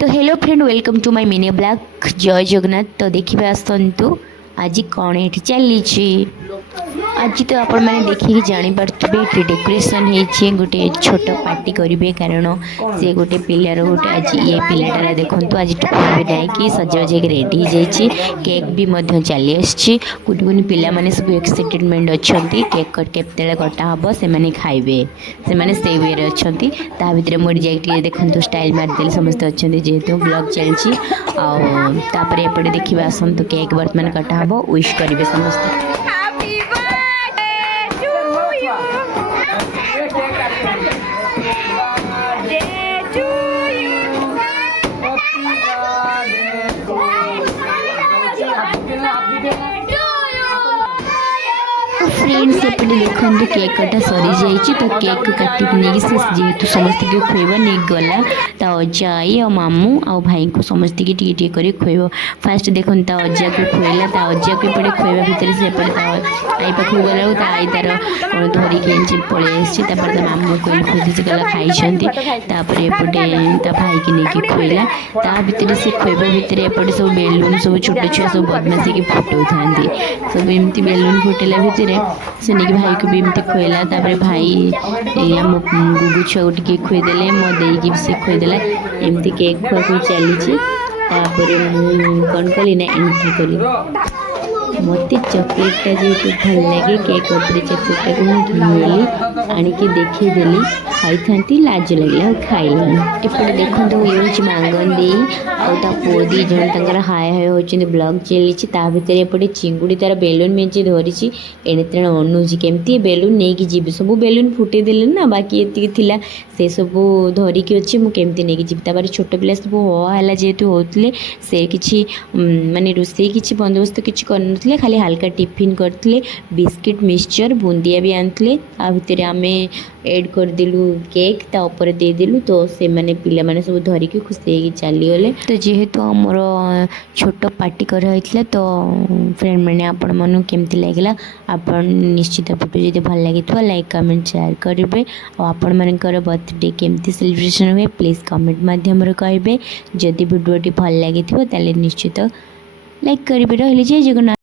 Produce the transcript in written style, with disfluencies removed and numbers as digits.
तो hello friend, welcome to my mini blog. जय जगन्नाथ। तो देखिए आसतु आज कौन ये चली। आज तो आपण मैंने देखिए जानीपे ये डेकोरेशन होती गोटे छोट पार्टी करेंगे कारण सी गोटे पिलार गोटे आज ये पिलाटार देखो आज टोपी बनाई सजबाज रेडी हो केक भी चली आसी कुटी कुटी पिला सब एक्साइटेडमेंट अच्छा केक केते कटा हम से खाइबे से वे अच्छा भितर मुझे जाए देखो स्टाइल मारदे समस्त अच्छा जेहेतु ब्लॉग चलती आपर देखिए आसतु केक बर्तमान कटा हम विश करेंगे समस्त। फ्रेंड्स एपटे देखो केक कटा सरी जाइए तो केक काटिक नहीं जेहेतु समस्त के खुएब नहीं गला अजा आई आ मामू आ भाई को समस्त की टी कर खुएब। फास्ट देखो अजा को खुएला अजा को एपटे खुएबा भितर से आई पाख गला आई तार कौन धरिकी पलि मामू को खुदी गला खाई एपटे भाई की लेकिन खुएला भितर से खुएबा भितर एपटे सब बेलून सब छोट छुआ सब बदमाशी की फुटाऊ था सब एमती बेलून फुटेला भितर से नहीं भाई को भी एमती खुएला भाई आम गुगु छुआ टे खुएदे मो देगी से खुएदेला एमती केक खुआ खुई चली कौन कली ना एंट्री कली मत चॉकलेटा जेहतु भल लगे केक उपरे चॉकलेटा को मुझे आणिकी देखीदेली खाई था लाज लगे खाइल एपटे देखो ये मांगन दे आ पुओ दी जन हाय हाय होती ब्लॉग चली भितर एपटे चिंगुड़ी तार बेलून मेचे धरी एणे तेणे अनुची केमती बेलून नहीं कि जी सब बेलून फुटेदेले ना बाकी ये से सब धरिकी अच्छे मुझे नहीं जी छोट पिला सब है जेहेतु होते से कि माने रोसे कि बंदोबस्त किसी कर खाली हल्का टिफिन करते बिस्किट मिक्सचर बुंदिया भी आनते भितर आम एड करदेलु केक तापर देदेलु तो से माने पिला माने सब धरिकी खुशी चलीगले। तो जेहेतु आमर छोट पार्टी कराइला तो फ्रेंड मैंने आपण मन केमती लगे आपण निश्चित वीडियो जब भल लगी लाइक कमेंट शेयर करेंगे और आपण मानकर बर्थडे केमती सेलिब्रेशन हुए प्लीज कमेंट माध्यम कहे जदि वीडियो भल लगी निश्चित लाइक करेंगे। रही जय जगन्नाथ।